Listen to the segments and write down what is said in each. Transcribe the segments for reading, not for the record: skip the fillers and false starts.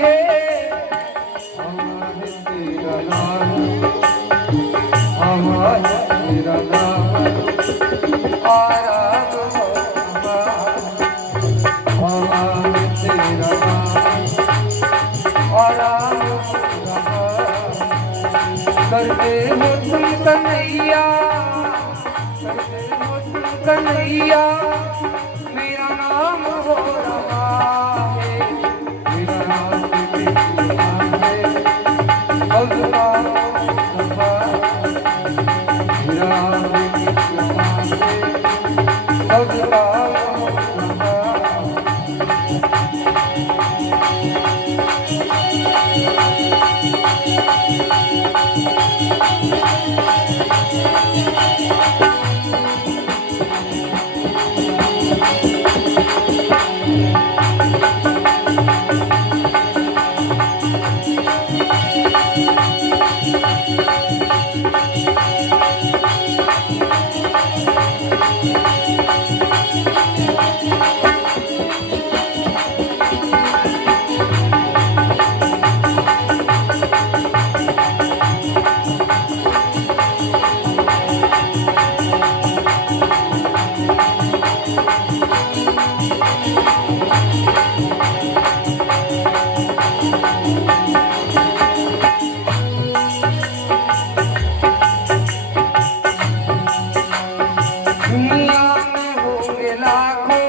है हमारे तेरा नाम, हमारे तेरा नाम आराम हो हमारे तेरा नाम आराम हो करते हो तुम कन्हैया, करते हो तुम कन्हैया मेरा नाम हो रहा है, मेरा नाम है भगवान मेरा नाम है भगवान। दुनिया में होंगे लाखों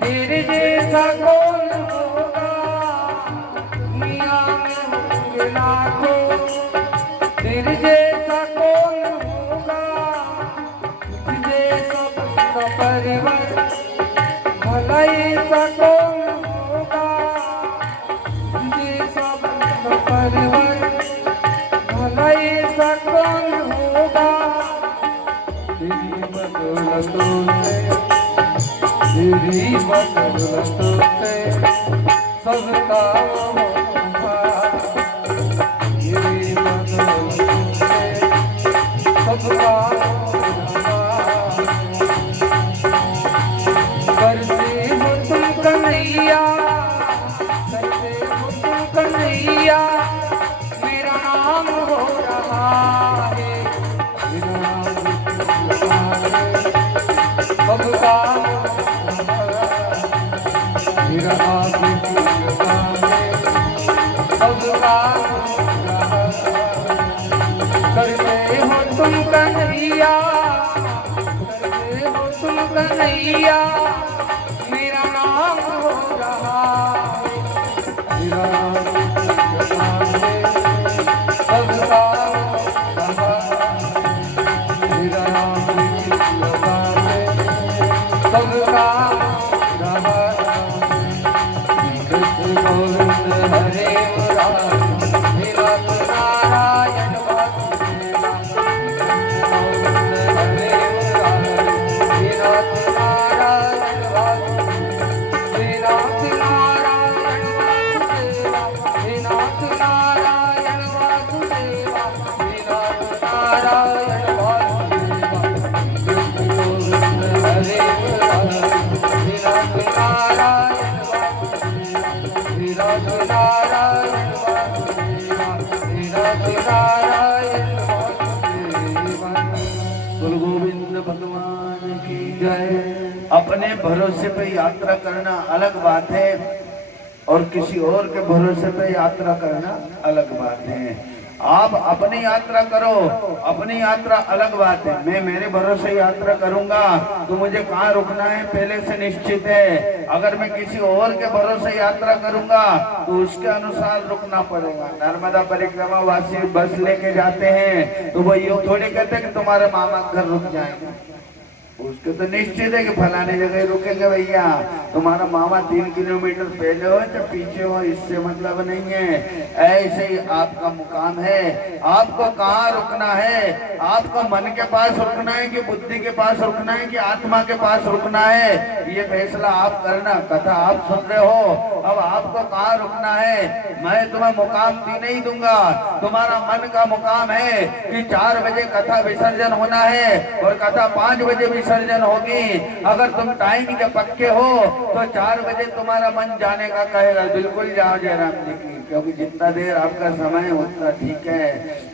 तेरे जैसा कौन होगा, दुनिया में होंगे लाखों तेरे जैसा कौन होगा, तुझे सब का परिवार भलाई सा कौन होगा, तुझे सब का परिवार भलाई सा कौन होगा। तेरी बदौलतों से, तेरी बदौलतों से सबका होगा, तेरी बदौलतों से सबका होगा। करते हो तुम कन्हैया, करते हो तुम कन्हैया मेरा नाम हो रहा है, मेरा नाम भगवान मेरा नाम भगवान। करते हो तुम कन्हैया, करते हो तुम कन्हैया मेरा नाम हो रहा है, मेरा नाम भगवान मेरा नाम गोविंद हरे मुरारी नारायण वासुदेवा, गोविंद हरे मुरारी नारायण वासुदेवा, नारायण वासुदेवा, नारायण वासुदेवा, नारायण वासुदेवा। गोविंद हरे मुरारी नारायण नारायण गुरु गोविंद भगवान की जय। अपने भरोसे पे यात्रा करना अलग बात है और किसी और के भरोसे पे यात्रा करना अलग बात है। आप अपनी यात्रा करो, अपनी यात्रा अलग बात है। मैं मेरे भरोसे यात्रा करूंगा तो मुझे कहाँ रुकना है पहले से निश्चित है। अगर मैं किसी और के भरोसे यात्रा करूंगा तो उसके अनुसार रुकना पड़ेगा। नर्मदा परिक्रमा वासी बस लेके जाते हैं तो वो यूं थोड़ी कहते कि तुम्हारे मामा घर रुक जाएंगे, उसके तो निश्चित है कि फलाने जगह रुकेंगे भैया। तुम्हारा मामा 3 किलोमीटर पहले हो या पीछे हो इससे मतलब नहीं है। ऐसे ही आपका मुकाम है, आपको कहाँ रुकना है। आपको मन के पास रुकना है कि बुद्धि के पास रुकना है कि आत्मा के पास रुकना है, ये फैसला आप करना। कथा आप सुन रहे हो, अब आपको कहाँ रुकना है। मैं तुम्हें मुकाम नहीं दूंगा, तुम्हारा मन का मुकाम है कि 4 बजे कथा विसर्जन होना है और कथा 5 बजे विसर्जन विसर्जन होगी। अगर तुम टाइम के पक्के हो तो 4 बजे तुम्हारा मन जाने का कहेगा, बिल्कुल जाओ जयराम जी की, क्योंकि जितना देर आपका समय उतना ठीक है।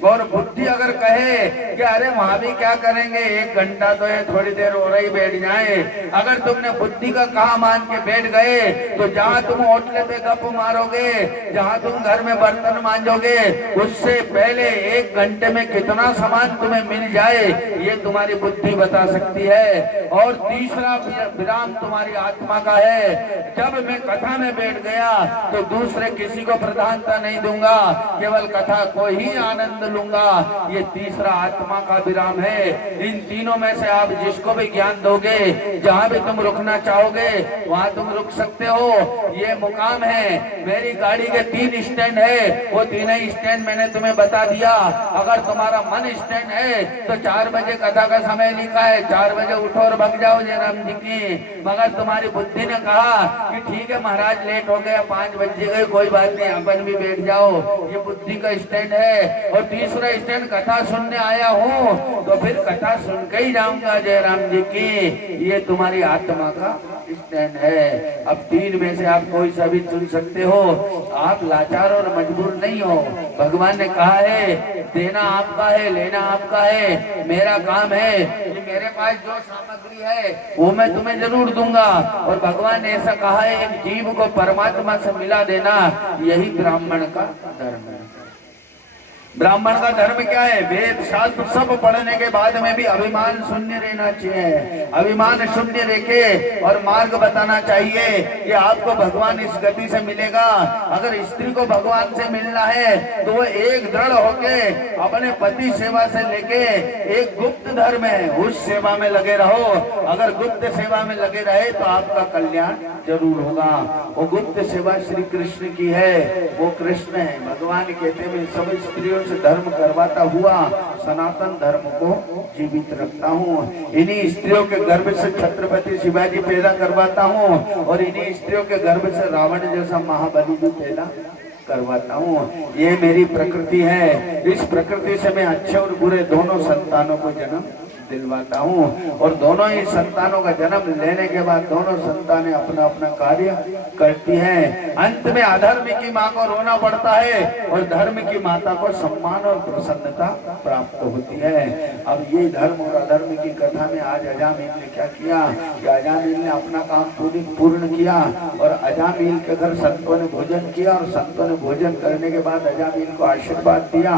और बुद्धि अगर कहे कि अरे वहां भी क्या करेंगे, 1 घंटा तो है, थोड़ी देर और ही बैठ जाए, अगर तुमने बुद्धि का कहा मान के बैठ गए तो जहां तुम होटल पे गप मारोगे, जहां तुम घर में बर्तन मांजोगे, उससे पहले 1 घंटे में कितना सामान तुम्हें मिल जाए ये तुम्हारी बुद्धि बता सकती है। और तीसरा विराम तुम्हारी आत्मा का है। जब मैं कथा में बैठ गया तो दूसरे किसी को प्रधानता नहीं दूंगा, केवल कथा को ही आनंद लूंगा, ये तीसरा आत्मा का विराम है। इन तीनों में से आप जिसको भी ज्ञान दोगे, जहां भी तुम रुकना चाहोगे वहां तुम रुक सकते हो। ये मुकाम है। मेरी गाड़ी के 3 स्टैंड है, वो 3 ही स्टैंड मैंने तुम्हें बता दिया। अगर तुम्हारा मन स्टैंड है तो 4 बजे कथा का समय लिखा है, 4 बजे उठो और भग जाओ जयराम जी की। मगर तुम्हारी बुद्धि ने कहा कि ठीक है महाराज लेट हो गया, 5 बज गए, कोई बात नहीं, अपन भी बैठ जाओ, ये बुद्धि का स्टैंड है। और तीसरा स्टैंड कथा सुनने आया हूँ तो फिर कथा सुन के ही जाऊंगा जयराम जी की, ये तुम्हारी आत्मा का स्टैंड है। अब 3 में से आप कोई सा भी चुन सकते हो। आप लाचार और मजबूर नहीं हो। भगवान ने कहा है देना आपका है, लेना आपका है, मेरा काम है कि मेरे पास जो सामग्री है वो मैं तुम्हें जरूर दूंगा। और भगवान ने ऐसा कहा है एक जीव को परमात्मा से मिला देना, यही ब्राह्मण का धर्म है। ब्राह्मण का धर्म क्या है? वेद शास्त्र सब पढ़ने के बाद में भी अभिमान शून्य रहना चाहिए। अभिमान शून्य रखे और मार्ग बताना चाहिए कि आपको भगवान इस गति से मिलेगा। अगर स्त्री को भगवान से मिलना है तो वो एक दृढ़ होके अपने पति सेवा से लेके एक गुप्त धर्म है उस सेवा में लगे रहो। अगर गुप्त सेवा में लगे रहे तो आपका कल्याण जरूर होगा। वो गुप्त सेवा श्री कृष्ण की है, वो कृष्ण है। भगवान कहते हैं सब स्त्रियों से धर्म करवाता हुआ सनातन धर्म को जीवित रखता हूँ। इन्हीं स्त्रियों के गर्भ से छत्रपति शिवाजी पैदा करवाता हूँ और इन्हीं स्त्रियों के गर्भ से रावण जैसा महाबली भी पैदा करवाता हूँ। ये मेरी प्रकृति है। इस प्रकृति से मैं अच्छे और बुरे दोनों संतानों को जन्म दिलवाता हूँ। और दोनों ही संतानों का जन्म लेने के बाद दोनों संतानें अपना अपना कार्य करती हैं। अंत में अधर्म की माँ को रोना पड़ता है और धर्म की माता को सम्मान और प्रसन्नता प्राप्त होती है। अब ये धर्म और अधर्म की कथा में आज अजामिल ने क्या किया कि अजामिल ने अपना काम पूर्ण किया और अजामिल के घर संतों ने भोजन किया और संतों ने भोजन करने के बाद अजामिल को आशीर्वाद दिया,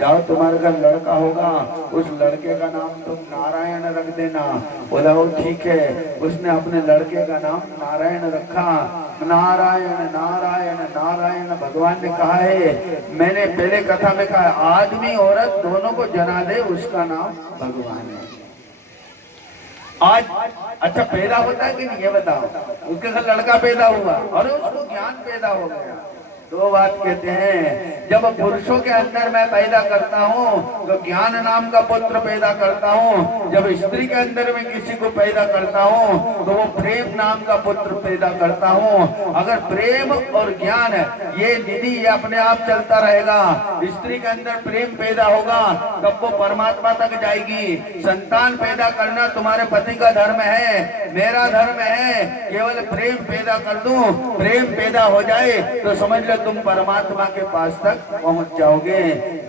जाओ तुम्हारे घर लड़का होगा, उस लड़के का नाम तुम नारायण रख देना। बोला वो ठीक है। उसने अपने लड़के का नाम नारायण रखा। नारायण नारायण नारायण। भगवान ने कहा है, मैंने पहले कथा में कहा आदमी औरत दोनों को जना दे उसका नाम भगवान है। आज अच्छा पैदा होता है कि नहीं ये बताओ। उसके घर लड़का पैदा हुआ और उसको ज्ञान पैदा हो गया। 2 बात कहते हैं, जब पुरुषों के अंदर मैं पैदा करता हूँ तो ज्ञान नाम का पुत्र पैदा करता हूँ। जब स्त्री के अंदर में किसी को पैदा करता हूँ तो वो प्रेम नाम का पुत्र पैदा करता हूँ। अगर प्रेम और ज्ञान ये निधि ये अपने आप चलता रहेगा। स्त्री के अंदर प्रेम पैदा होगा तब वो परमात्मा तक जाएगी। संतान पैदा करना तुम्हारे पति का धर्म है, मेरा धर्म है। केवल प्रेम पैदा कर दूं, प्रेम पैदा हो जाए तो समझ लो तुम परमात्मा के पास तक पहुंच जाओगे।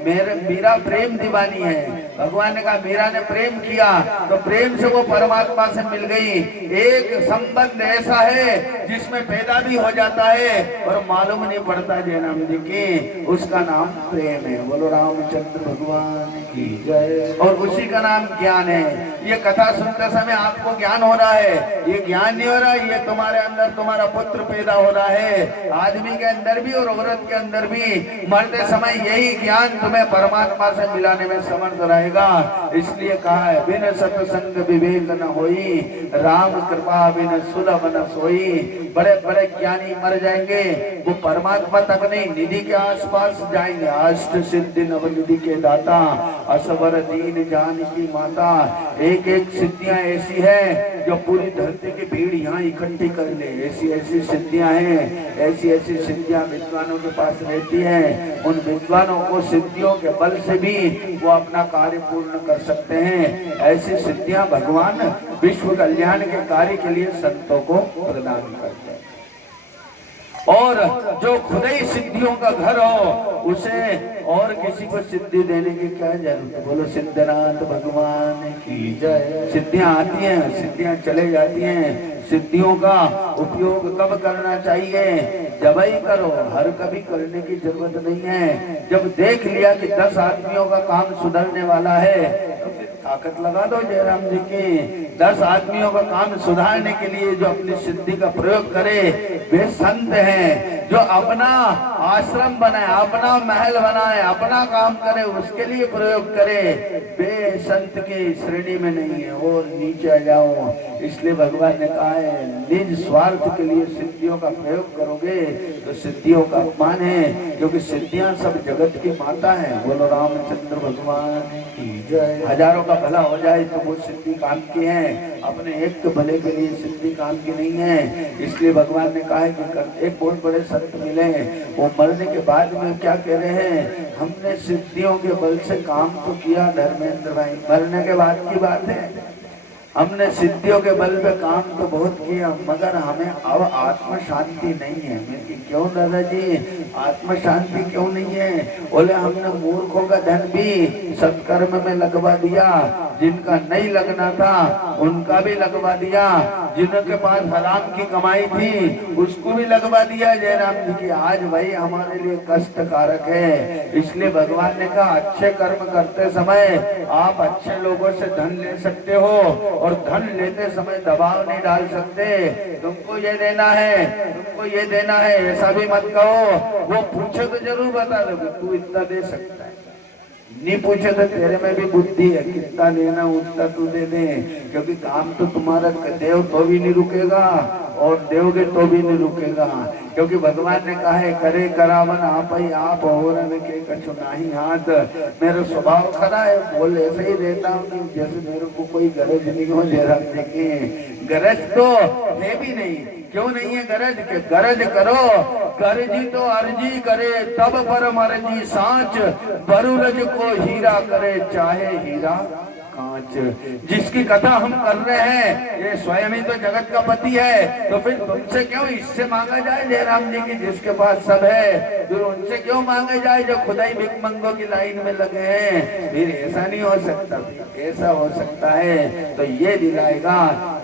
मीरा प्रेम दीवानी है। भगवान ने कहा मीरा ने प्रेम किया तो प्रेम से वो परमात्मा से मिल गई। एक संबंध ऐसा है जिसमें पैदा भी हो जाता है और मालूम नहीं पड़ता जयराम जी की, उसका नाम प्रेम है। बोलो रामचंद्र भगवान की जय। और उसी का नाम ज्ञान है। ये कथा सुनते समय आपको ज्ञान हो रहा है, ये ज्ञान नहीं हो रहा है, ये तुम्हारे अंदर तुम्हारा पुत्र पैदा हो रहा है। आदमी के अंदर भी और औरत के अंदर भी मरते समय यही ज्ञान तुम्हें परमात्मा से मिलाने में समर्थ रहेगा। इसलिए कहा है बिन सत्संग विवेक न होई, राम कृपा बिन सुलभ न सोई। बड़े बड़े ज्ञानी मर जाएंगे, वो परमात्मा तक नहीं निधि के आसपास जाएंगे। अष्ट सिद्धि नव निधि के दाता, असवर दीन जान की माता। एक एक सिद्धियां ऐसी है जो पूरी धरती की भीड़ यहाँ इकट्ठी कर ले। ऐसी ऐसी सिद्धियां हैं, ऐसी ऐसी सिद्धियां विद्वानों के पास रहती हैं। उन विद्वानों को सिद्धियों के बल से भी वो अपना कार्य कार्य पूर्ण कर सकते हैं। ऐसी सिद्धियां भगवान विश्व कल्याण के कार्य के लिए संतों को प्रदान करते हैं। और जो खुद ही सिद्धियों का घर हो उसे और किसी को सिद्धि देने की क्या जरूरत। बोलो सिद्धनाथ भगवान की जय। सिद्धियां आती हैं, सिद्धियां चले जाती हैं। सिद्धियों का उपयोग कब करना चाहिए? जब ही करो, हर कभी करने की जरूरत नहीं है। जब देख लिया कि 10 आदमियों का काम सुधरने वाला है तो फिर ताकत लगा दो जयराम जी की। 10 आदमियों का काम सुधारने के लिए जो अपनी सिद्धि का प्रयोग करे वे संत हैं। जो अपना आश्रम बनाए, अपना महल बनाए, अपना काम करे, उसके लिए प्रयोग करे, वे संत की श्रेणी में नहीं है और नीचे आ जाओ। इसलिए भगवान ने कहा है निज स्वार्थ के लिए सिद्धियों का प्रयोग करोगे तो सिद्धियों का अपमान है, क्योंकि सिद्धियां सब जगत की माता है। बोलो रामचंद्र भगवान की जय। हजारों का भला हो जाए तो वो सिद्धि काम की है, अपने एक के भले के लिए सिद्धि काम की नहीं है। इसलिए भगवान ने कहा है कि एक बहुत बड़े संत मिले, वो मरने के बाद में क्या कह रहे हैं, हमने सिद्धियों के बल से काम तो किया धर्मेंद्र भाई, मरने के बाद की बात है, हमने सिद्धियों के बल पे काम तो बहुत किया मगर हमें अब आत्म शांति नहीं है। मैं कि क्यों दादाजी आत्म शांति क्यों नहीं है? बोले हमने मूर्खों का धन भी सत्कर्म में लगवा दिया, जिनका नहीं लगना था उनका भी लगवा दिया, जिनके पास हराम की कमाई थी उसको भी लगवा दिया जयराम जी की। आज भाई हमारे लिए कष्टकारक है। इसलिए भगवान ने कहा अच्छे कर्म करते समय आप अच्छे लोगों से धन ले सकते हो और धन लेते समय दबाव नहीं डाल सकते। तुमको ये देना है, तुमको ये देना है, ऐसा भी मत कहो। वो पूछे तो जरूर बता दो तू इतना दे सकता है, नहीं पूछे तो तेरे में भी बुद्धि है, कितना देना उतना तू दे दे, क्योंकि काम तो तुम्हारा देव तो भी नहीं रुकेगा और देवगे तो भी नहीं रुकेगा। क्योंकि भगवान ने कहा है करे करावन आप ही आप और के कछु नाही हाथ। मेरा स्वभाव खरा है, बोल ऐसे ही रहता हूँ जैसे मेरे को कोई गरज नहीं हो। जयराम जी की गरज तो है भी नहीं। क्यों नहीं है गरज के? गरज करो, गरजी तो अर्जी करे तब पर मर्जी सांच, बरुरज को हीरा करे चाहे हीरा कांच। जिसकी कथा हम कर रहे हैं ये स्वयं ही तो जगत का पति है, तो फिर तुमसे क्यों इससे मांगा जाए जयराम जी की जिसके पास सब है, फिर उनसे क्यों मांगे जाए जो खुदा ही भिखमंगों की लाइन में लगे हैं। फिर ऐसा नहीं हो सकता, ऐसा हो सकता है तो ये दिलाएगा,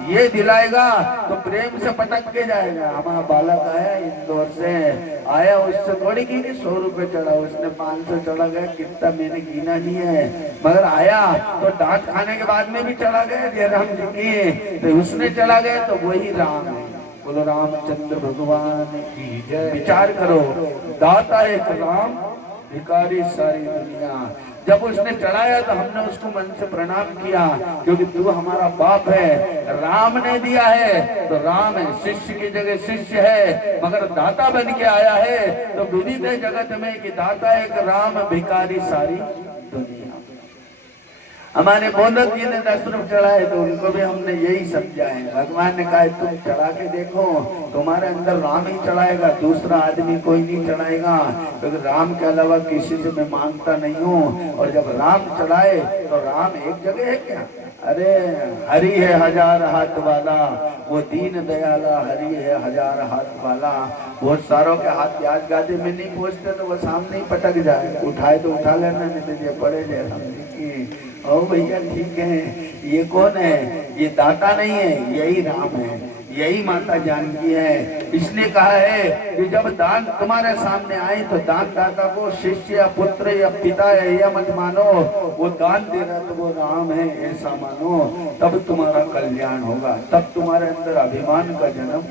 ये दिलाएगा तो प्रेम से पटक के जाएगा। हमारा बालक आया इंदौर से, आया उससे थोड़ी की 100 रुपए चढ़ा, उसने 500 चढ़ा गया, कितना मैंने गिना नहीं है, मगर आया तो डांट खाने के बाद में भी चला गया जयराम जी की, तो उसने चला गया तो वही राम है। बोलो रामचंद्र भगवान की जय। विचार करो, दाता एक राम, भिखारी सारी दुनिया। जब उसने चढ़ाया तो हमने उसको मन से प्रणाम किया, क्योंकि तू हमारा बाप है। राम ने दिया है तो राम है, शिष्य की जगह शिष्य है, मगर दाता बन के आया है तो विदित है जगत में कि दाता एक राम, भिखारी सारी दुनिया। हमारे बोधक जी ने 10 रुपये चढ़ाए तो उनको भी हमने यही समझा है। भगवान ने कहा तुम चढ़ा के देखो, तुम्हारे अंदर राम ही चढ़ाएगा, दूसरा आदमी कोई नहीं चढ़ाएगा, क्योंकि राम के अलावा किसी से मैं मांगता नहीं हूँ। और जब राम चढ़ाए तो राम एक जगह है क्या? अरे हरि है 1000 हाथ वाला, वो दीन दयाला हरि है 1000 हाथ वाला। बहुत सारों के हाथ प्याज गादे में नहीं पहुंचते तो वो सामने ही पटक जाए, उठाए तो उठा लेना, नहीं तो ये पड़े जाए। ओ भैया ठीक है, ये कौन है? ये दाता नहीं है, यही राम है, यही माता जानकी है। इसलिए कहा है कि जब दान तुम्हारे सामने आए तो दान दाता को शिष्य या पुत्र या पिता है या मत मानो, वो दान दे रहा तो वो राम है ऐसा मानो, तब तुम्हारा कल्याण होगा। तब तुम्हारे अंदर अभिमान का जन्म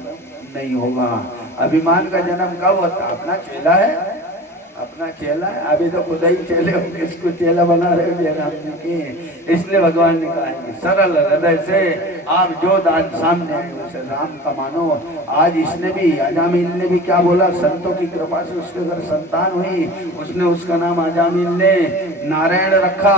नहीं होगा। अभिमान का जन्म कब होता? अपना चेला है, अपना चेला है, अभी तो खुदा ही चेले हो, इसको चेला बना रहे हो जयराम जी की। इसलिए भगवान ने कहा कि सरल हृदय से आप जो दान सामने आए उसे राम का मानो। आज इसने भी, अजामिल ने भी क्या बोला, संतों की कृपा से उसके घर संतान हुई, उसने उसका नाम अजामिल ने नारायण रखा।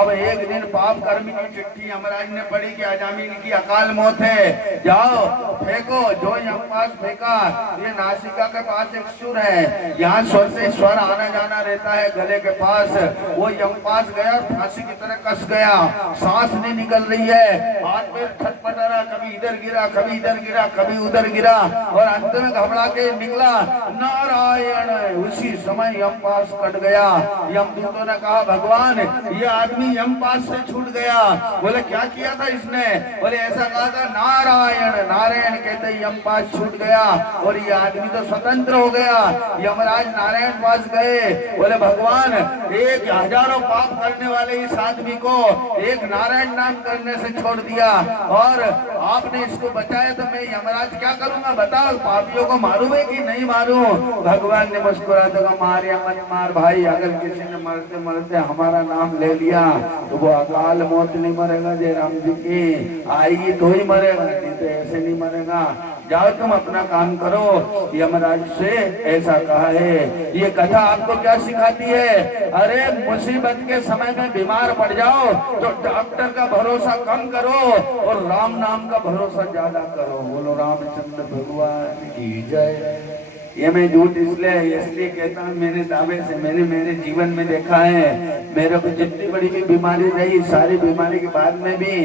अब एक दिन पाप कर्मी की चिट्ठी यमराज ने पढ़ी कि अजामिल की अकाल मौत है, जाओ फेंको। जो यम पास फेंका, ये नासिका के पास एक सुर है, यहाँ स्वर से स्वर भर आना जाना रहता है गले के पास। वो यमपास गया, फांसी की तरह कस गया, सांस नहीं निकल रही है, हाथ में छटपटा रहा, कभी इधर गिरा, कभी इधर गिरा, कभी उधर गिरा, और अंत में घबरा के निकला नारायण। उसी समय यमपास कट गया। यमदूतों ने कहा भगवान ये आदमी यमपास से छूट गया। बोले क्या किया था इसने? बोले ऐसा कहा था नारायण। नारायण कहते यमपास छूट गया और ये आदमी तो स्वतंत्र हो गया। यमराज नारायण पास गए, बोले भगवान एक हजारों पाप करने वाले इस आदमी को एक नारायण नाम करने से छोड़ दिया और आपने इसको बचाया, तो मैं यमराज क्या करूंगा बताओ, पापियों को मारूंगा कि नहीं मारूं? भगवान ने मुस्कुराते कहा मार या मत मार भाई, अगर किसी ने मरते मरते हमारा नाम ले लिया तो वो अकाल मौत नहीं मरेगा जय राम जी की, आएगी तो ही मरेगा, नहीं तो ऐसे नहीं मरेगा। जाओ तुम अपना काम करो। यमराज से ऐसा कहा है। ये कथा आपको क्या सिखाती है? अरे मुसीबत के समय में बीमार पड़ जाओ तो डॉक्टर का भरोसा कम करो और राम नाम का भरोसा ज्यादा करो। बोलो रामचंद्र भगवान की जय। ये मैं झूठ इसलिए कहता हूँ, मेरे दावे से मैंने मेरे जीवन में देखा है। मेरे को जितनी बड़ी भी बीमारी रही, सारी बीमारी के बाद में भी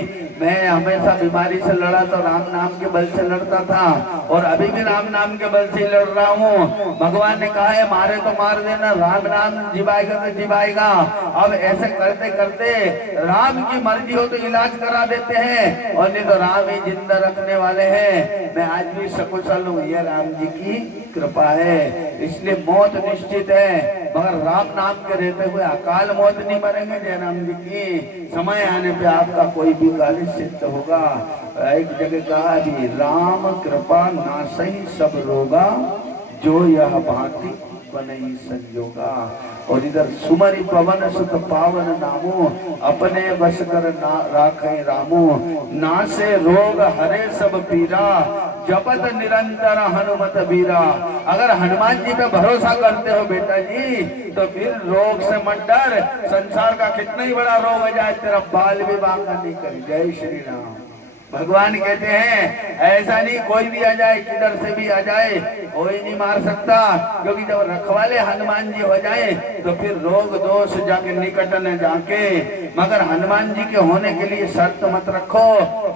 मैं हमेशा बीमारी से लड़ा तो राम नाम के बल से लड़ता था और अभी भी राम नाम के बल से लड़ रहा हूँ। भगवान ने कहा है मारे तो मार देना, राम नाम जिवाएगा तो जिवाएगा। अब ऐसे करते करते राम की मर्जी हो तो इलाज करा देते हैं और नहीं तो राम ही जिंदा रखने वाले हैं। मैं आज भी सकुशल हूँ, ये राम जी की कृपा है, इसलिए मौत निश्चित है, मगर राम नाम के रहते हुए अकाल मौत नहीं मरेंगे जय राम जी की। समय आने पे आपका कोई भी कार्य सिद्ध होगा। एक जगह कहा अभी राम कृपा नासही सब रोगा, जो यह भांति बनई संजोगा। और इधर सुमरि पवन सुख पावन नामो, अपने वश कर राखे रामो, नासे रोग हरे सब पीरा, जपत निरंतर हनुमत बीरा। अगर हनुमान जी पे भरोसा करते हो बेटा जी तो फिर रोग से मत डर। संसार का कितना ही बड़ा रोग हो जाए तेरा बाल भी बांका नहीं करे। जय श्री राम। भगवान कहते हैं ऐसा नहीं कोई भी आ जाए, किधर से भी आ जाए, कोई नहीं मार सकता, क्योंकि जब रखवाले हनुमान जी हो जाए तो फिर रोग दोष जाके निकट न जाके। मगर हनुमान जी के होने के लिए शर्त मत रखो,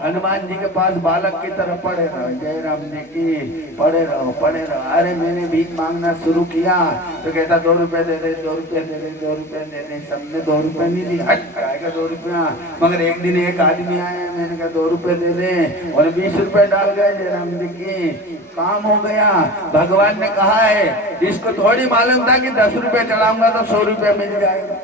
हनुमान जी के पास बालक की तरह पड़े रहो। जय राम जी की। पड़े रहो पड़े रहो। अरे मैंने भीख मांगना शुरू किया तो कहता 2 रुपए दे दे, 2 रुपए दे दे, 2 रुपए दे दे। सबने 2 रुपए नहीं दी, हट आएगा 2 रुपया। मगर एक दिन एक आदमी आया, मैंने कहा 2 रुपए दे दे और 20 रुपए डाल गए। जय राम जी की। काम हो गया। भगवान ने कहा है इसको थोड़ी मालूम था कि 10 रुपए चढ़ाऊंगा तो 100 रुपए मिल जाएगा,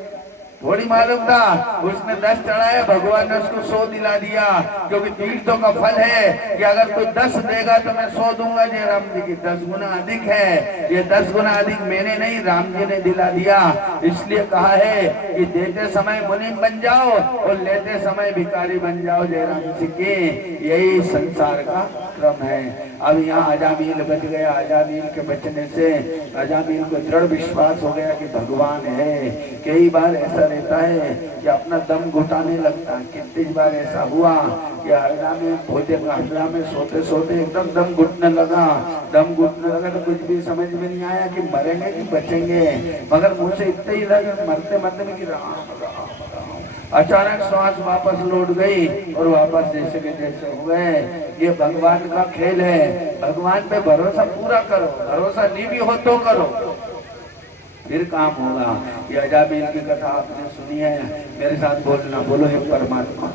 थोड़ी मालूम था। उसने 10 चढ़ाया, भगवान ने उसको 100 दिला दिया, क्योंकि तीर्थों का फल है कि अगर कोई 10 देगा तो मैं 100 दूंगा। जय राम जी की। 10 गुना अधिक है, ये 10 गुना अधिक मैंने नहीं राम जी ने दिला दिया। इसलिए कहा है कि देते समय मुनीम बन जाओ और लेते समय भिखारी बन जाओ। जय राम जी की। यही संसार का क्रम है। अब यहाँ अजामील बच गया। अजामील के बचने से अजामील को दृढ़ विश्वास हो गया कि भगवान है। कई बार ऐसा रहता है कि अपना दम घुटाने लगता है। कितनी बार ऐसा हुआ कि हरदा में सोते सोते एकदम दम घुटने लगा। दम घुटने लगा तो कुछ भी समझ में नहीं आया कि मरेंगे कि बचेंगे, मगर मुझसे इतना ही लगा मरते मरते में कि राम राम। अचानक श्वास वापस लौट गई और वापस जैसे के जैसे हुए। ये भगवान का खेल है। भगवान पे भरोसा पूरा करो, भरोसा नहीं भी हो तो करो, फिर काम होगा। ये अजामील की कथा आपने सुनी है, मेरे साथ बोलना, बोलो हे परमात्मा।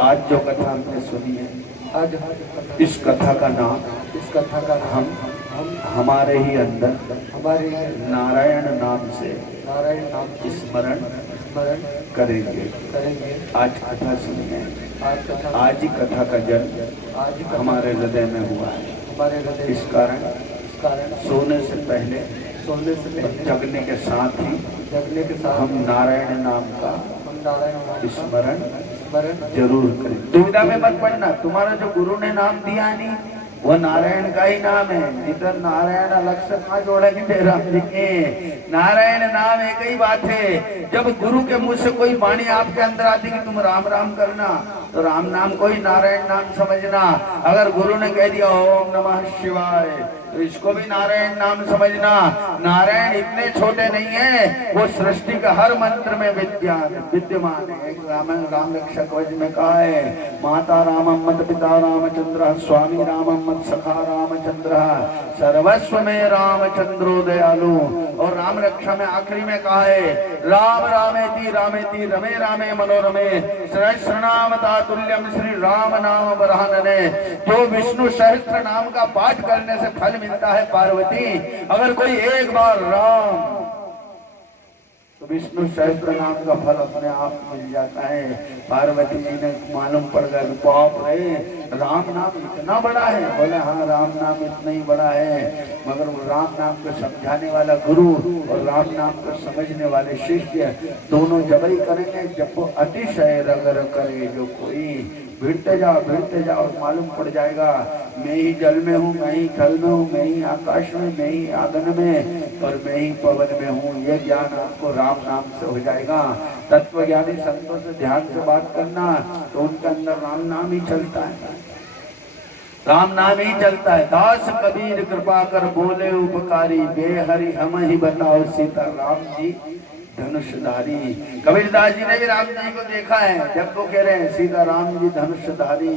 आज जो कथा आपने सुनी है, आज इस कथा का नाम, इस कथा का हम हमारे ही अंदर, हमारे नारायण नाम से स्मरण करेंगे। आज कथा सुनिए। आज ही कथा का जन्म हमारे हृदय में हुआ है। इस कारण सोने से पहले जगने के साथ हम नारायण नाम का स्मरण जरूर करें। दुविधा में मत पड़ना। तुम्हारा जो गुरु ने नाम दिया नहीं वो नारायण का ही नाम है। इधर नारायण अलग से कहाँ जोड़ेंगे जय राम जी के। नारायण नाम एक ही बात है। जब गुरु के मुंह से कोई वाणी आपके अंदर आती कि तुम राम राम करना, तो राम नाम को ही नारायण नाम समझना। अगर गुरु ने कह दिया ओम नमः शिवाय, तो इसको भी नारायण नाम समझना। नारायण इतने छोटे नहीं है, वो सृष्टि का हर मंत्र में विद्यमान है। एक राम रक्षा कवच में कहा है, माता रामम मत पिता रामचंद्र, स्वामी रामम मत सखा रामचंद्र, सर्वस्व में रामचंद्रो दयालु। और राम रक्षा में आखिरी में कहा है, राम रामेति रामेति रमे रामे मनोरमे, सहस्रनाम तातुल्यम श्री राम नाम वरानने। जो विष्णु सहस्त्र नाम का पाठ करने से फल मिलता है पार्वती, अगर कोई एक बार राम, तो विष्णु सहस्त्र नाम का फल अपने आप मिल जाता है। पार्वती जी ने मालूम पड़ गया, बाप रे राम नाम इतना बड़ा है। बोले हाँ, राम नाम इतना ही बड़ा है, मगर वो राम नाम को समझाने वाला गुरु और राम नाम को समझने वाले शिष्य दोनों जब ही करेंगे जब वो अतिशय रगर करे। जो कोई भिड़ते जाओ, मालूम पड़ जाएगा मैं ही जल में हूँ, मैं ही थल में हूँ, मैं ही आकाश में, मैं ही आंगन में और मैं ही पवन में हूँ। ये ज्ञान आपको राम नाम से हो जाएगा। तत्व ज्ञानी संतों से ध्यान से बात करना, तो उनके अंदर राम नाम ही चलता है, राम नाम ही चलता है। दास कबीर कृपा कर बोले उपकारी, बेहरि हम ही बताओ सीता राम जी धनुषधारी। कबीरदास जी ने भी राम जी को देखा है, जब वो कह रहे हैं सीता राम जी धनुषधारी।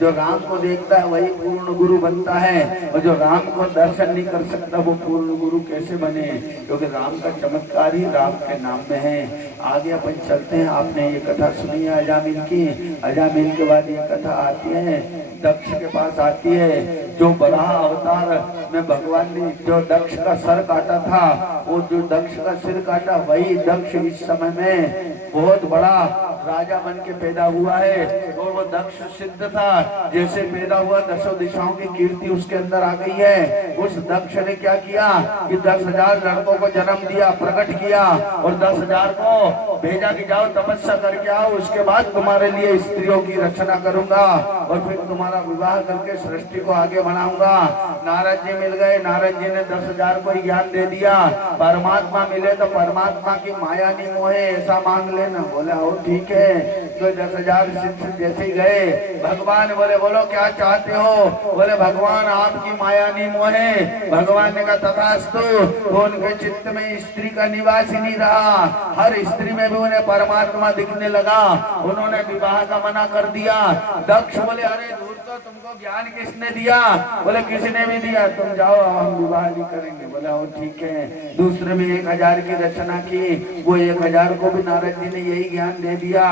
जो राम को देखता है वही पूर्ण गुरु बनता है, और जो राम को दर्शन नहीं कर सकता वो पूर्ण गुरु कैसे बने? क्योंकि राम का चमत्कार ही राम के नाम में है। आगे अपन चलते हैं। आपने ये कथा सुनी है अजामिल की। अजामिल के बाद ये कथा आती है, दक्ष के पास आती है। जो बड़ा अवतार में भगवान ने जो दक्ष का सर काटा था, वो जो दक्ष का सिर काटा वही दक्ष इस समय में बहुत बड़ा राजा बन के पैदा हुआ है। और वो दक्ष सिद्ध था, जैसे पैदा हुआ 10 दिशाओं की कीर्ति उसके अंदर आ गई है। उस दक्ष ने क्या किया कि 10,000 लड़कों को जन्म दिया, प्रकट किया और 10,000 को भेजा कि जाओ तपस्या करके आओ, उसके बाद तुम्हारे लिए स्त्रियों की रचना करूंगा और फिर तुम्हारा विवाह करके सृष्टि को आगे बढ़ाऊंगा। नारद जी मिल गए, नारद जी ने 10,000 को ज्ञान दे दिया। परमात्मा मिले तो परमात्मा की माया नहीं मोहे ऐसा मांग लेना। बोला हो ठीक है। तो 10,000 शिष्य जैसे ही गए, भगवान बोले बोलो क्या चाहते हो? बोले भगवान आपकी माया नहीं मोहे। भगवान ने कहा तथास्तु। तो उनके चित्त में स्त्री का निवास ही नहीं रहा, हर स्त्री में भी उन्हें परमात्मा दिखने लगा। उन्होंने विवाह का मना कर दिया। दक्ष बोले अरे दूर तो तुमको ज्ञान किसने दिया? बोले किसी ने भी दिया, तुम जाओ हम विवाह नहीं करेंगे। बोला वो ठीक है। दूसरे में 1,000 की रचना की, वो 1,000 को भी नारद जी ने यही ज्ञान दे दिया।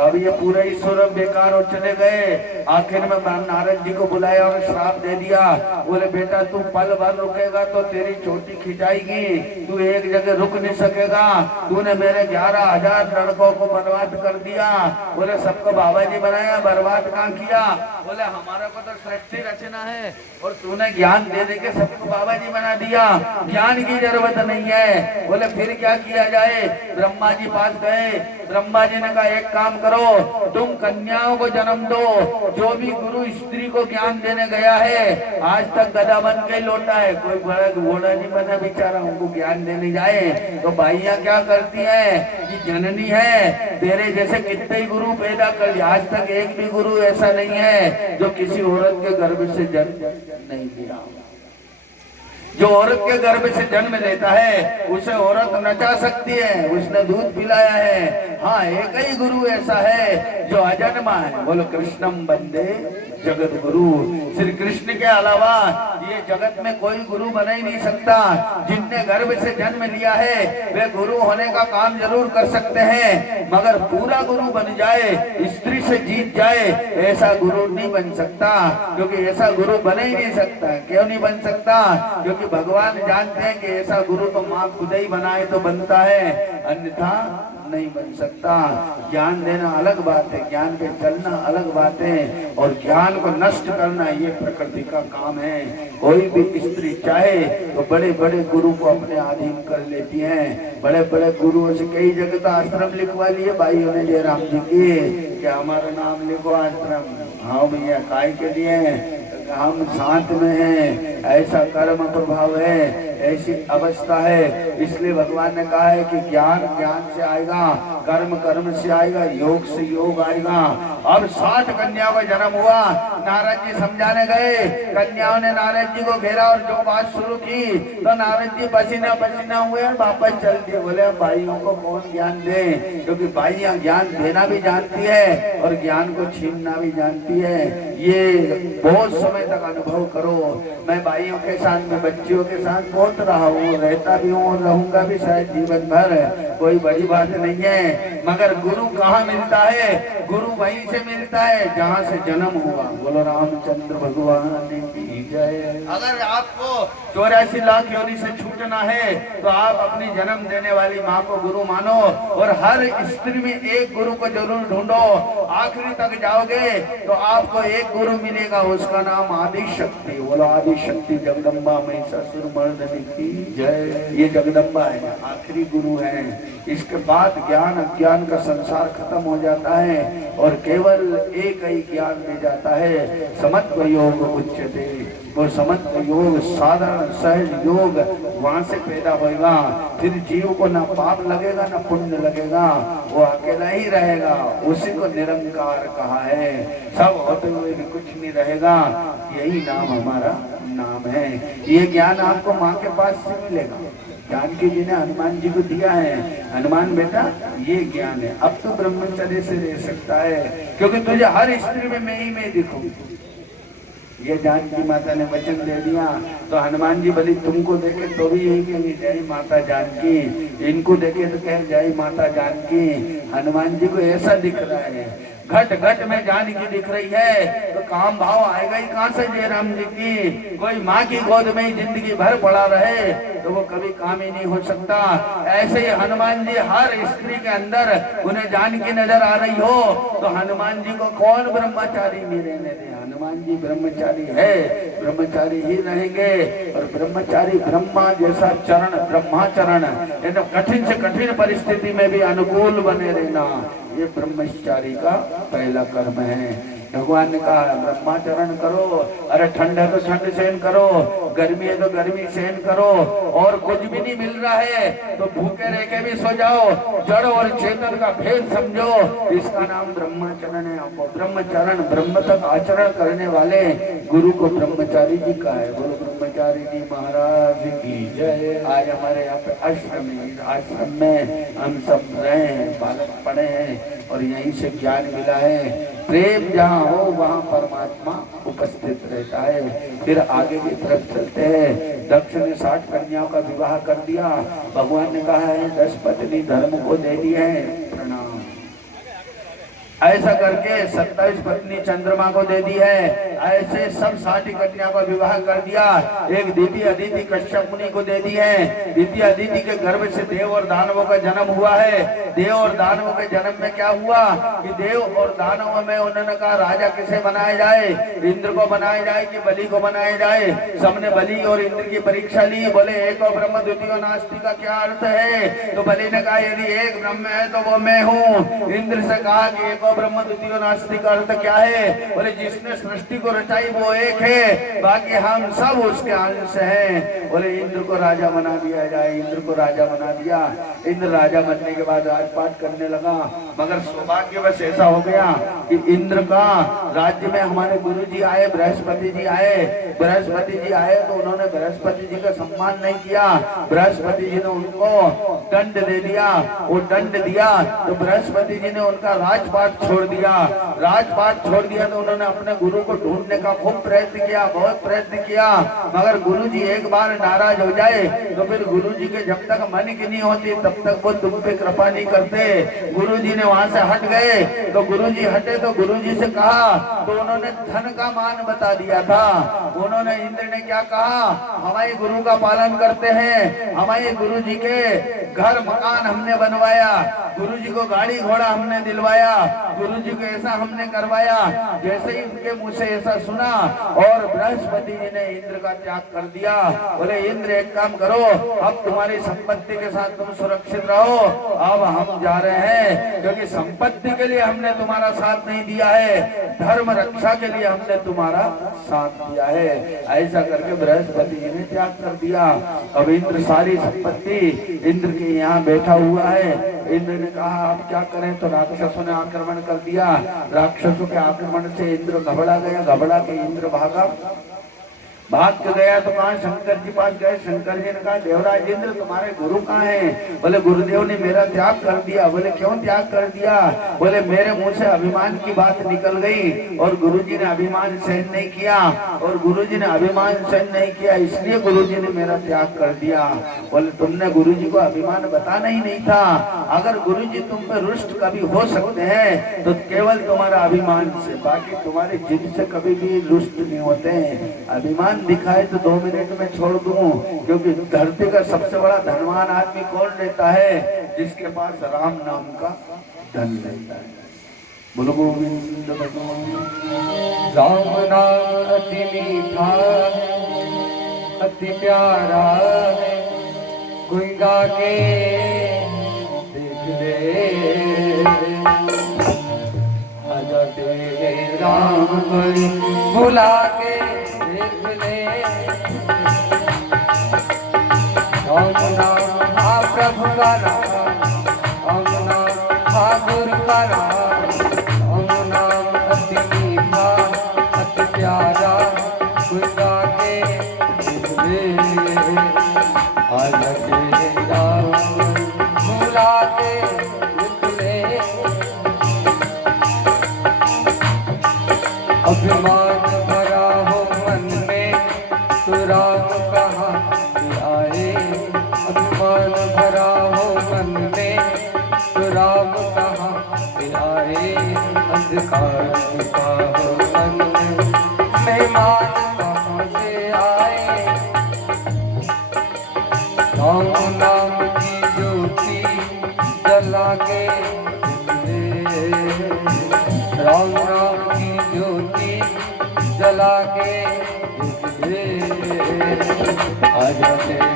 अब ये पूरे ईश्वर बेकार हो चले गए। आखिर में नारद जी को बुलाया और श्राप दे दिया। बोले बेटा तू पल भर रुकेगा तो तेरी चोटी खिंचाएगी, तू एक जगह रुक नहीं सकेगा। तूने मेरे 11,000 लड़कों को बर्बाद कर दिया। बोले सबको बाबा जी बनाया, बर्बाद कहाँ किया? बोले हमारा को तो सृष्टि रचना है और तूने ज्ञान दे दे के सबको बाबा जी बना दिया, ज्ञान की जरूरत नहीं है। बोले फिर क्या किया जाए? ब्रह्मा जी पास गए। ब्रह्मा जी ने कहा एक काम करो, तुम कन्याओं को जन्म दो। जो भी गुरु स्त्री को ज्ञान देने गया है आज तक गधा बन के लौटा है, कोई बड़ा घोड़ा नहीं बना बेचारा उनको ज्ञान देने जाए। तो भाइयां क्या करती है कि जननी है, तेरे जैसे कितने ही गुरु पैदा कर दिया, आज तक एक भी गुरु ऐसा नहीं है जो किसी औरत के गर्भ से जन्म नहीं लिया। जो औरत के गर्भ से जन्म लेता है उसे औरत नचा सकती है, उसने दूध पिलाया है। हाँ एक ही गुरु ऐसा है जो अजन्मा है। बोलो कृष्णम वंदे जगत गुरु। श्री कृष्ण के अलावा ये जगत में कोई गुरु बन ही नहीं सकता। जिनने गर्भ से जन्म लिया है वे गुरु होने का काम जरूर कर सकते हैं, मगर पूरा गुरु बन जाए, स्त्री से जीत जाए, ऐसा गुरु नहीं बन सकता। क्योंकि ऐसा गुरु बन ही नहीं सकता। क्यों नहीं बन सकता? क्योंकि भगवान जानते हैं कि ऐसा गुरु तो माँ खुद ही बनाए तो बनता है, अन्यथा नहीं बन सकता। ज्ञान देना अलग बात है, ज्ञान पे चलना अलग बात है, और ज्ञान को नष्ट करना ये प्रकृति का काम है। कोई भी स्त्री चाहे तो बड़े बड़े गुरु को अपने अधीन कर लेती हैं। बड़े बड़े गुरुओं से कई जगह तो आश्रम लिखवा लिए भाइयों ने जयराम जी की, क्या हमारा नाम लिखो आश्रम। हाँ भैया काय के लिए हम साथ में हैं, ऐसा कर्म प्रभाव है, ऐसी अवस्था है। इसलिए भगवान ने कहा है कि ज्ञान ज्ञान से आएगा, कर्म कर्म से आएगा, योग से योग आएगा। अब 60 कन्याओं का जन्म हुआ। नारद जी समझाने गए, कन्याओं ने नारद जी को घेरा और जो बात शुरू की तो नारद जी पसीना पसीना हुए और वापस चल दिए। बोले भाइयों को कौन ज्ञान दे, क्योंकि भाइयां ज्ञान देना भी जानती है और ज्ञान को छीनना भी जानती है। ये बहुत समय तक अनुभव करो। मैं भाइयों के साथ में बच्चियों के साथ बहुत रहा हूँ, रहता भी हूँ और रहूंगा भी शायद जीवन भर, कोई बड़ी बात नहीं है। मगर गुरु कहाँ मिलता है? गुरु वहीं से मिलता है जहाँ से जन्म हुआ। बोलो रामचंद्र भगवान की जय। अगर आपको 84 लाख योनि से छूटना है तो आप अपनी जन्म देने वाली माँ को गुरु मानो और हर स्त्री में एक गुरु को जरूर ढूंढो। आखिरी तक जाओगे तो आपको एक गुरु मिलेगा, उसका नाम आदि शक्ति। बोलो आदि शक्ति जगदम्बा महिषासुरमर्दिनी की जय। ये जगदम्बा है, आखिरी गुरु है। इसके बाद ज्ञान अज्ञान का संसार खत्म हो जाता है और केवल एक ही ज्ञान दे जाता है। समत्व योग उच्चते, वो समत्व योग साधारण सहज योग वहां से पैदा होएगा। फिर जीव को ना पाप लगेगा ना पुण्य लगेगा, वो अकेला ही रहेगा। उसी को निरंकार कहा है। सब होते हुए भी कुछ नहीं रहेगा, यही नाम हमारा नाम है। ये ज्ञान आपको माँ के पास से मिलेगा। जानकी जी ने हनुमान जी को दिया है, हनुमान बेटा ये ज्ञान है, अब तो ब्रह्मचर्य से रह सकता है, क्योंकि तुझे हर स्त्री में मैं ही मैं दिखूं। ये जानकी माता ने वचन दे दिया तो हनुमान जी भले तुमको देखे तो भी यही कहेंगे जय माता जानकी, इनको देखे तो कहे जय माता जानकी। हनुमान जी को ऐसा दिख रहा है, घट घट में जानकी दिख रही है, तो काम भाव आएगा ही कहां से जय राम जी की। कोई माँ की गोद में ही जिंदगी भर पड़ा रहे तो वो कभी काम ही नहीं हो सकता। ऐसे ही हनुमान जी हर स्त्री के अंदर उन्हें जानकी नजर आ रही हो तो हनुमान जी को कौन ब्रह्मचारी नहीं रहने दे। हनुमान जी ब्रह्मचारी है, ब्रह्मचारी ही रहेंगे। और ब्रह्मचारी ब्रह्मा जैसा चरण, ब्रह्माचरण, एकदम कठिन से कठिन परिस्थिति में भी अनुकूल बने रहना, ये ब्रह्मचारी का पहला कर्म है। भगवान ने कहा ब्रह्माचरण करो। अरे ठंड है तो ठंड सहन करो, गर्मी है तो गर्मी सहन करो, और कुछ भी नहीं मिल रहा है तो भूखे रह के भी सो जाओ। जड़ और चेतन का भेद समझो, इसका नाम ब्रह्माचरण है। ब्रह्मचरण, ब्रह्म तक आचरण करने वाले गुरु को ब्रह्मचारी जी का है। बोलो ब्रह्मचारी जी महाराज की जय। आज हमारे यहाँ पे आश्रम में हम सब रहे हैं, बालक पढ़े हैं और यहीं से ज्ञान मिला है। प्रेम जहाँ हो वहाँ परमात्मा उपस्थित रहता है। फिर आगे की तरफ चलते हैं। दक्ष ने 60 कन्याओं का विवाह कर दिया। भगवान ने कहा है 10 पत्नी धर्म को दे दी है, प्रणाम। ऐसा करके 27 पत्नी चंद्रमा को दे दी है। ऐसे सब 60 कन्या का विवाह कर दिया। एक दीदी अदिति कश्यप मुनि को दे दी है। दीदी अदिति के गर्भ से देव और दानवों का जन्म हुआ है। देव और दानवों के जन्म में क्या हुआ कि देव और दानवों में उन्होंने कहा राजा किसे बनाया जाए, इंद्र को बनाया जाए कि बलि को बनाया जाए। सबने बलि और इंद्र की परीक्षा ली। बोले एक और ब्रह्म द्वितीय नास्ति का क्या अर्थ है? तो बलि ने कहा यदि एक ब्रह्म है तो वो मैं हूँ। इंद्र से कहा कि एक ब्रह्म द्वितीय नास्ति का अर्थ क्या है? बोले जिसने सृष्टि को रचाई वो एक है, बाकी हम सब उसके अंश हैं। बोले इंद्र को राजा बना दिया जाए। इंद्र को राजा बना दिया। इंद्र राजा बनने के बाद राजपाट करने लगा, मगर सौभाग्यवश ऐसा हो गया कि इंद्र का राज्य में हमारे गुरु जी आए, बृहस्पति जी आए। बृहस्पति जी आए तो उन्होंने बृहस्पति जी का सम्मान नहीं किया। बृहस्पति जी ने उनको दंड दे दिया। वो दंड दिया तो बृहस्पति जी ने उनका राजपाट छोड़ दिया। राजपाट छोड़ दिया तो उन्होंने अपने गुरु को ढूंढने का खूब प्रयत्न किया, बहुत प्रयत्न किया, मगर गुरु जी एक बार नाराज हो जाए तो फिर गुरु जी के जब तक मन की नहीं होती तब तक वो तुम पे कृपा नहीं करते। गुरु जी ने वहां से हट गए तो गुरु जी हटे तो गुरु जी से कहा तो उन्होंने धन का मान बता दिया था। उन्होंने इंद्र ने क्या कहा, हमारे गुरु का पालन करते हैं, हमारे गुरु जी के घर मकान हमने बनवाया, गुरु जी को गाड़ी घोड़ा हमने दिलवाया, गुरु जी को ऐसा हमने करवाया। जैसे ही उनके मुंह से ऐसा सुना और बृहस्पति जी ने इंद्र का त्याग कर दिया। बोले इंद्र एक काम करो, अब तुम्हारी संपत्ति के साथ तुम सुरक्षित रहो, अब हम जा रहे हैं, क्योंकि संपत्ति के लिए हमने तुम्हारा साथ नहीं दिया है, धर्म रक्षा के लिए हमने तुम्हारा साथ दिया है। ऐसा करके बृहस्पति जी ने त्याग कर दिया। अब इंद्र सारी संपत्ति इंद्र के यहाँ बैठा हुआ है। इंद्र ने कहा आप क्या करें, तो राक्षसों ने आक्रमण कर दिया। राक्षसों के आक्रमण से इंद्र घबरा गया, घबरा के इंद्र भाग के गया तो कहा शंकर जी पास गए। शंकर जी ने कहा देवराज इंद्र तुम्हारे गुरु कहाँ हैं? बोले गुरुदेव ने मेरा त्याग कर दिया। बोले क्यों त्याग कर दिया? बोले मेरे मुंह से अभिमान की बात निकल गई और गुरुजी ने अभिमान सहन नहीं किया, और गुरुजी ने अभिमान सहन नहीं किया इसलिए गुरुजी ने मेरा त्याग कर दिया। बोले तुमने गुरुजी को अभिमान बताना ही नहीं था। अगर गुरुजी तुम पे रुष्ट कभी हो सकते हैं तो केवल तुम्हारा अभिमान से, बाकी तुम्हारे जिद से कभी भी रुष्ट नहीं होते हैं। अभिमान दिखाए तो 2 मिनट में छोड़ दूं, क्योंकि धरती का सबसे बड़ा धनवान आदमी कौन रहता है? जिसके पास राम नाम का धन रहता है। बोलो गोविंद भगवान। राम नाम अति मीठा अति प्यारा है, कोई गा के देख ले। आजा तेरे राम कोई बुला के देख ले। राम नाम महाप्रभु का नाम, राम नाम ठाकुर का नाम, राम नाम अति मीठा अति प्यारा, कोई गा के देख ले। आजा तेरे राम बुला के देख ले। अभिमान भरा हो मन में तो राम कहाँ से आए। अभिमान भरा हो मन में तो राम कहाँ से आए। अंधकार छुपा हो मन में मेहमान कहाँ से आए। राम नाम की ज्योति जला के दिखले। राम नाम की ज्योति जला के दिखले। आजा तेरे